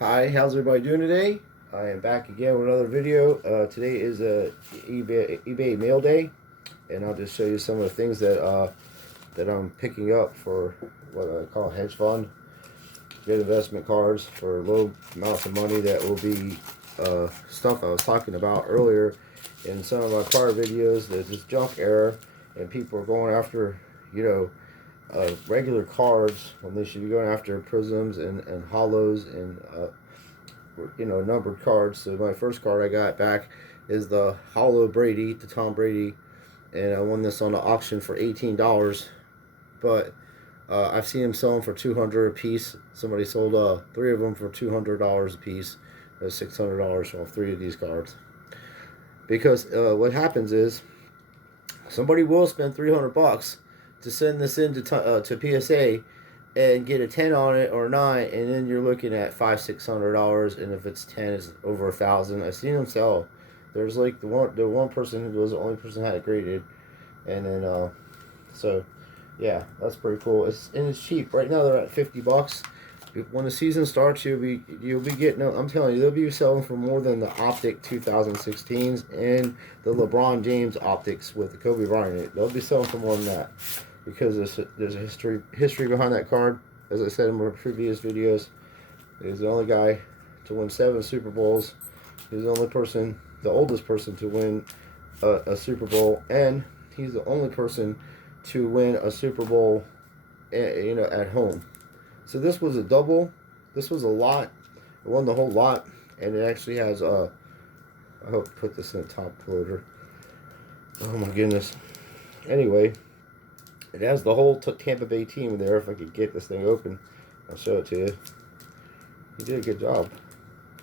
Hi, how's everybody doing today? I am back again with another video. Today is eBay mail day, and I'll just show you some of the things that I'm picking up for what I call hedge fund, good investment cards for low amounts of money that will be stuff I was talking about earlier in some of my prior videos. That just junk error, and people are going after regular cards when they should be going after Prizms and Holos and numbered cards. So my first card I got back is the Holo Brady, the Tom Brady, and I won this on the auction for $18. But I've seen them selling for $200 a piece. Somebody sold three of them for $200 a piece. That's $600 for all three of these cards. Because what happens is somebody will spend $300 to send this in to PSA and get a 10 on it or 9, and then you're looking at $500-$600, and if it's 10 it's over 1,000. I've seen them sell. There's like the one person who was the only person who had it graded, and then so yeah, that's pretty cool. It's cheap right now. They're at $50. When the season starts, you'll be getting. I'm telling you, they'll be selling for more than the Optic 2016s and the LeBron James Optics with the Kobe Bryant. They'll be selling for more than that because there's a history behind that card. As I said in my previous videos, he's the only guy to win 7 Super Bowls. He's the only person, the oldest person to win a Super Bowl, and he's the only person to win a Super Bowl, at home. So this was a double. This was a lot. It won the whole lot, and it actually has I hope to put this in the top loader. Oh my goodness. Anyway, it has the whole Tampa Bay team there. If I could get this thing open, I'll show it to you. He did a good job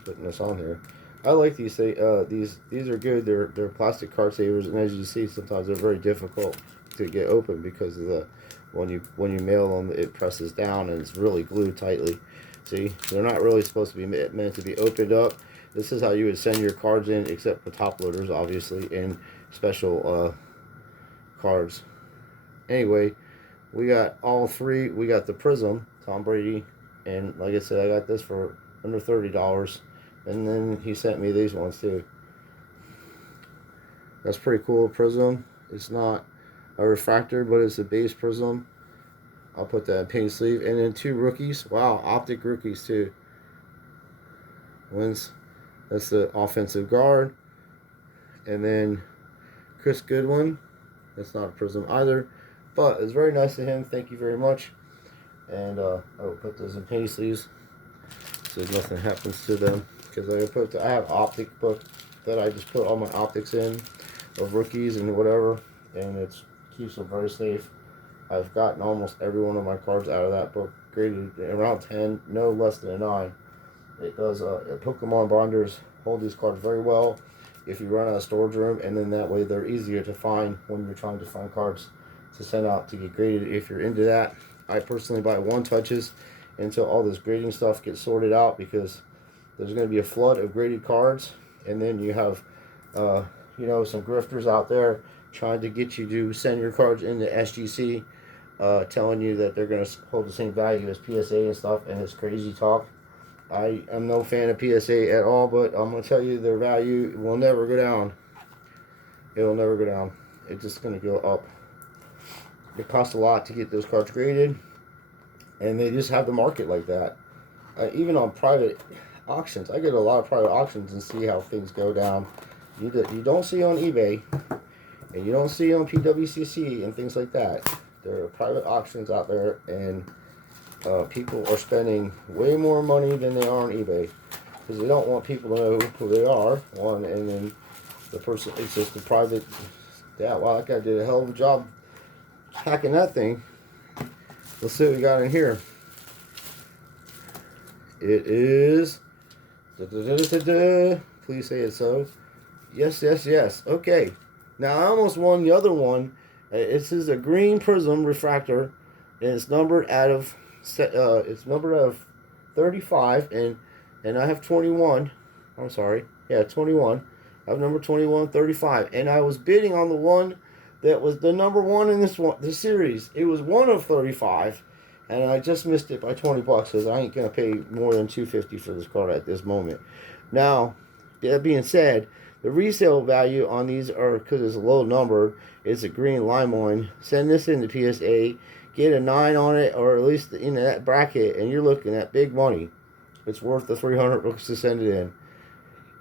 putting this on here. I like these. These are good. They're plastic card savers, and as you see, sometimes they're very difficult to get open because of the when you mail them, it presses down and it's really glued tightly. See, they're not really supposed to be meant to be opened up. This is how you would send your cards in, except for top loaders, obviously, and special cards. Anyway, we got all three. We got the Prizm, Tom Brady, and like I said, I got this for under $30. And then he sent me these ones too. That's pretty cool. Prizm. It's not a refractor, but it's a base Prizm. I'll put that in pink sleeve. And then 2 rookies. Wow, Optic rookies too. Wins. That's the offensive guard. And then Chris Goodwin. That's not a Prizm either, but it's very nice of him. Thank you very much. And I will put those in penny sleeves so nothing happens to them. Because I have Optic book that I just put all my optics in of rookies and whatever, and it keeps them very safe. I've gotten almost every one of my cards out of that book graded around 10, no less than a 9. It does. Pokemon binders hold these cards very well if you run out of storage room, and then that way they're easier to find when you're trying to find cards to send out to get graded if you're into that. I personally buy 1-touches until all this grading stuff gets sorted out, because there's going to be a flood of graded cards, and then you have some grifters out there trying to get you to send your cards into SGC, telling you that they're going to hold the same value as PSA and stuff, and it's crazy talk. I am no fan of PSA at all, but I'm going to tell you their value will never go down. It will never go down. It's just going to go up. It costs a lot to get those cards graded, and they just have the market like that. Even on private auctions, I get a lot of private auctions and see how things go down. You don't see on eBay, and you don't see on PWCC and things like that. There are private auctions out there, and people are spending way more money than they are on eBay, because they don't want people to know who they are. One, and then the person, it's just a private. Yeah, wow, that guy did a hell of a job hacking that thing. Let's see what we got in here. It is. Please say it so. Yes, yes, yes. Okay. Now I almost won the other one. This is a green Prizm refractor, and it's numbered out of 35, and I have 21. I'm sorry. Yeah, 21. I have number 21, 35, and I was bidding on the one that was the number 1 in this series. It was one of 35, and I just missed it by 20 bucks because I ain't gonna pay more than $250 for this card at this moment. Now, that being said, the resale value on these are, because it's a low number, it's a green lime one. Send this into PSA, get a 9 on it, or at least in that bracket, and you're looking at big money. It's worth the 300 bucks to send it in.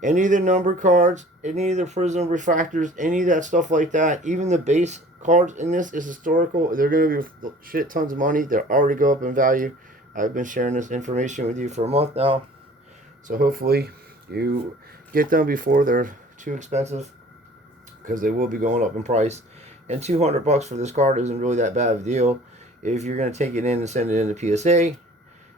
Any of the number cards, any of the Prizm refractors, any of that stuff like that, even the base cards in this is historical. They're going to be shit tons of money. They're already go up in value. I've been sharing this information with you for a month now. So hopefully you get them before they're too expensive, because they will be going up in price. And 200 bucks for this card isn't really that bad of a deal if you're going to take it in and send it into PSA.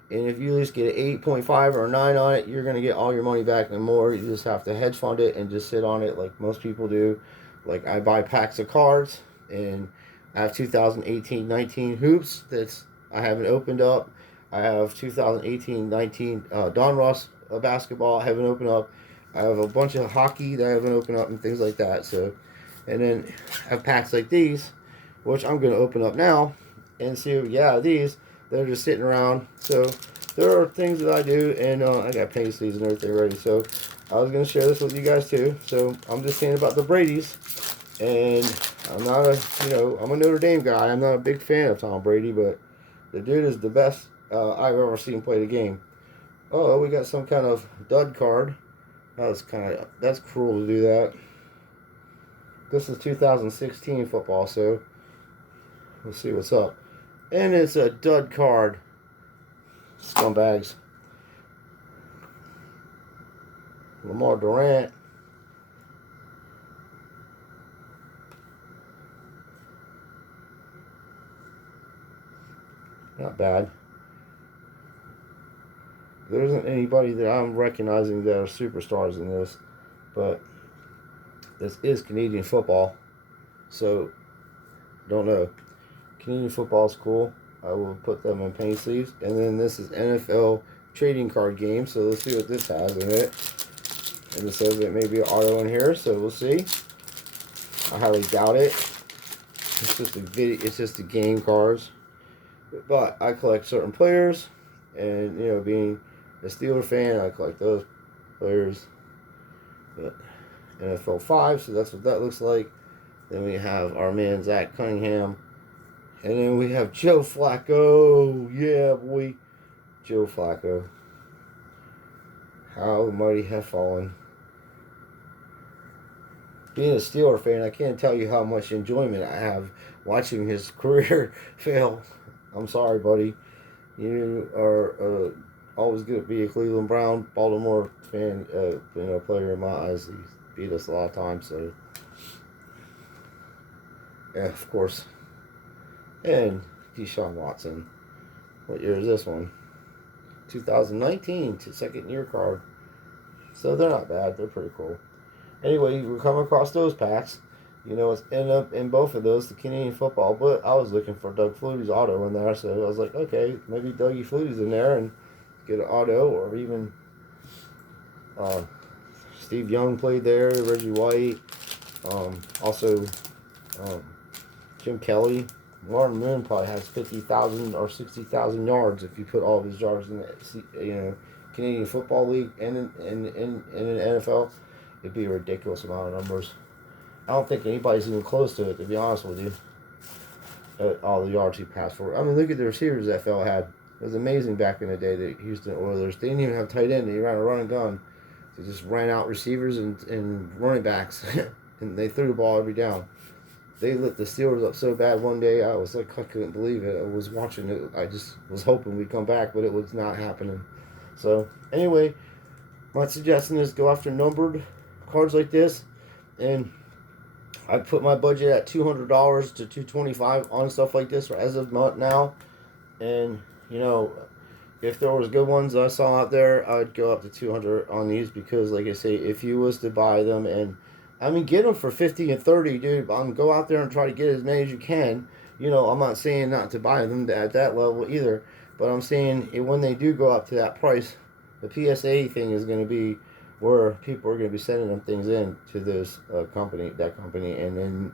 And if you at least get an 8.5 or a 9 on it, you're going to get all your money back and more. You just have to hedge fund it and just sit on it like most people do. Like, I buy packs of cards, and I have 2018-19 hoops that I haven't opened up. I have 2018-19 Donruss basketball I haven't opened up. I have a bunch of hockey that I haven't opened up and things like that. So, and then I have packs like these, which I'm going to open up now and see, yeah, these. They're just sitting around. So there are things that I do, and I got paint sleeves and everything ready. So I was going to share this with you guys too. So I'm just saying about the Brady's, and I'm not a, I'm a Notre Dame guy. I'm not a big fan of Tom Brady, but the dude is the best I've ever seen play the game. Oh, we got some kind of dud card. That's cruel to do that. This is 2016 football, so we'll see what's up. And it's a dud card. Scumbags. Lamar Durant. Not bad. There isn't anybody that I'm recognizing that are superstars in this, but this is Canadian football, so don't know. Canadian football is cool. I will put them in paint sleeves. And then this is NFL trading card game. So let's see what this has in it. And it says it may be an auto in here, so we'll see. I highly doubt it. It's just a video. It's just the game cards. But I collect certain players, and being a Steeler fan, I collect those players. But NFL 5, so that's what that looks like. Then we have our man Zach Cunningham. And then we have Joe Flacco. Yeah, boy. Joe Flacco. How the mighty have fallen. Being a Steeler fan, I can't tell you how much enjoyment I have watching his career fail. I'm sorry, buddy. You are always going to be a Cleveland Brown, Baltimore fan, player in my eyes. He's beat us a lot of times, so yeah, of course. And Deshaun Watson. What year is this one? 2019, second year card. So they're not bad. They're pretty cool. Anyway, we come across those packs. It's end up in both of those, the Canadian football. But I was looking for Doug Flutie's auto in there, so I was like, okay, maybe Dougie Flutie's in there and get an auto, or even Steve Young played there, Reggie White, also Jim Kelly. Martin Moon probably has 50,000 or 60,000 yards if you put all of his yards in the Canadian Football League and in an NFL. It'd be a ridiculous amount of numbers. I don't think anybody's even close to it, to be honest with you. All the yards he passed for. I mean, look at the receivers that fella had. It was amazing back in the day, the Houston Oilers. They didn't even have tight end. They ran a run and gun. They just ran out receivers and running backs, and they threw the ball every down. They lit the Steelers up so bad one day, I was like, I couldn't believe it. I was watching it. I just was hoping we'd come back, but it was not happening. So, anyway, my suggestion is go after numbered cards like this. And I put my budget at $200 to $225 on stuff like this as of now. And, if there was good ones I saw out there, I'd go up to $200 on these, because, like I say, if you was to buy them and get them for $50 and $30, dude. Go out there and try to get as many as you can. I'm not saying not to buy them at that level either, but I'm saying when they do go up to that price, the PSA thing is going to be where people are going to be sending them things in to this company, and then,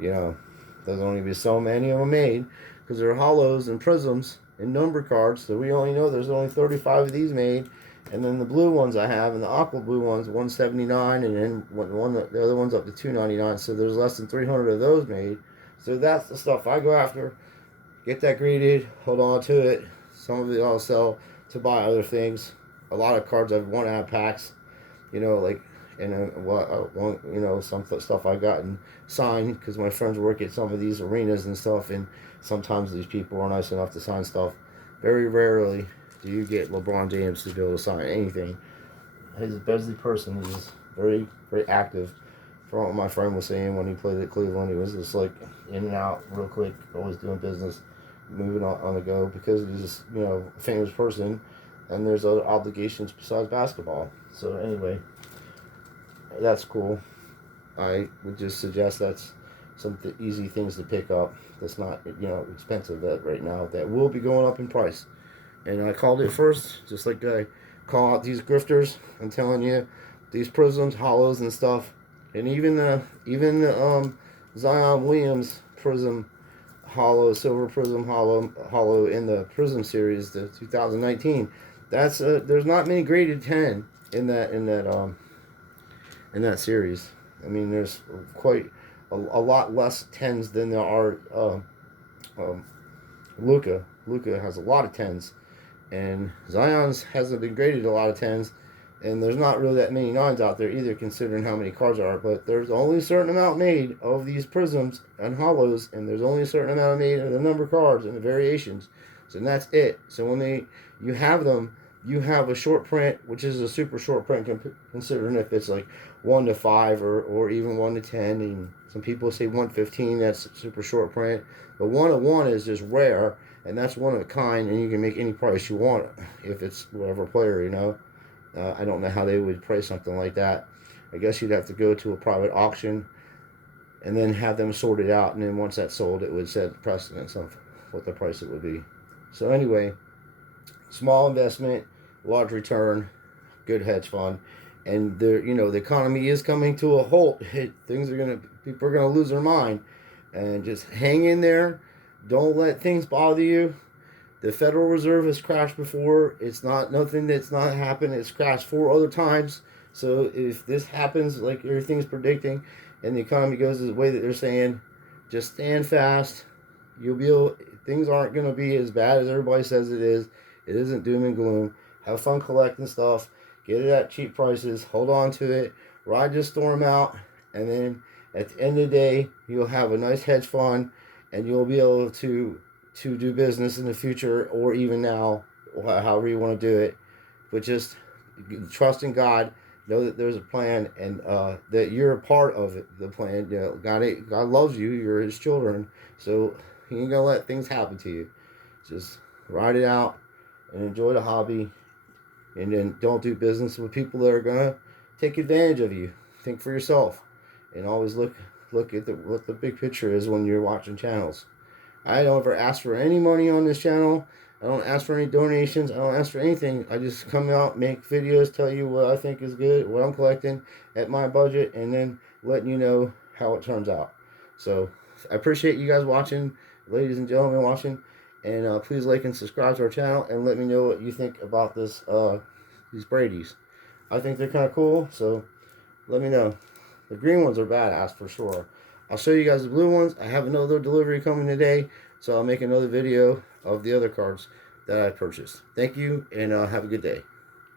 there's only be so many of them made, because they're Holos and Prizms, in number cards. So we only know there's only 35 of these made. And then the blue ones I have, and the aqua blue ones, 179, and then the other one's up to 299. So there's less than 300 of those made. So that's the stuff I go after. Get that graded, hold on to it. Some of it I'll sell to buy other things. A lot of cards I've won out of packs, like, and some stuff I've gotten signed because my friends work at some of these arenas and stuff, and sometimes these people are nice enough to sign stuff. Very rarely do you get LeBron James to be able to sign anything. He's a busy person. He's very, very active. From what my friend was saying when he played at Cleveland, he was just like in and out real quick, always doing business, moving on the go because he's a famous person, and there's other obligations besides basketball. So anyway, that's cool. I would just suggest that's some easy things to pick up. That's not expensive right now. That will be going up in price. And I called it first, just like I call out these grifters. I'm telling you, these Prizms, Holos, and stuff, and even the Zion Williams Prizm Holo, Silver Prizm Holo in the Prizm series, the 2019. That's there's not many graded 10 in that series. I mean, there's quite a lot less 10s than there are. Luka has a lot of 10s. And Zion's hasn't been graded a lot of 10s, and there's not really that many 9s out there either, considering how many cards there are. But there's only a certain amount made of these Prizms and Holos, and there's only a certain amount made of the number cards and the variations. So that's it. So when you have them, you have a short print, which is a super short print, considering if it's like 1 to 5 or even 1 to 10. And some people say 115, that's super short print. But 1 to 1 is just rare. And that's one of a kind, and you can make any price you want if it's whatever player, I don't know how they would price something like that. I guess you'd have to go to a private auction and then have them sorted out, and then once that's sold, it would set precedence of what the price it would be. So anyway, small investment, large return, good hedge fund, and the economy is coming to a halt. People are gonna lose their mind, and just hang in there. Don't let things bother you. The Federal Reserve has crashed before. It's not nothing that's not happened. It's crashed 4 other times. So if this happens, like everything's predicting, and the economy goes the way that they're saying, just stand fast. Things aren't going to be as bad as everybody says it is. It isn't doom and gloom. Have fun collecting stuff. Get it at cheap prices. Hold on to it. Ride this storm out. And then at the end of the day, you'll have a nice hedge fund. And you'll be able to do business in the future, or even now, however you want to do it. But just trust in God, know that there's a plan, and that you're a part of it, the plan. God loves you. You're His children, so He ain't gonna let things happen to you. Just ride it out and enjoy the hobby, and then don't do business with people that are gonna take advantage of you. Think for yourself, and always look at what the big picture is when you're watching channels. I don't ever ask for any money on this channel. I don't ask for any donations. I don't ask for anything. I just come out, make videos, tell you what I think is good, what I'm collecting at my budget, and then letting you know how it turns out. So I appreciate you guys watching, ladies and gentlemen watching, and please like and subscribe to our channel, and let me know what you think about these Bradys. I think they're kind of cool, so let me know. The green ones are badass for sure. I'll show you guys the blue ones. I have another delivery coming today, so I'll make another video of the other cards that I purchased. Thank you, and have a good day.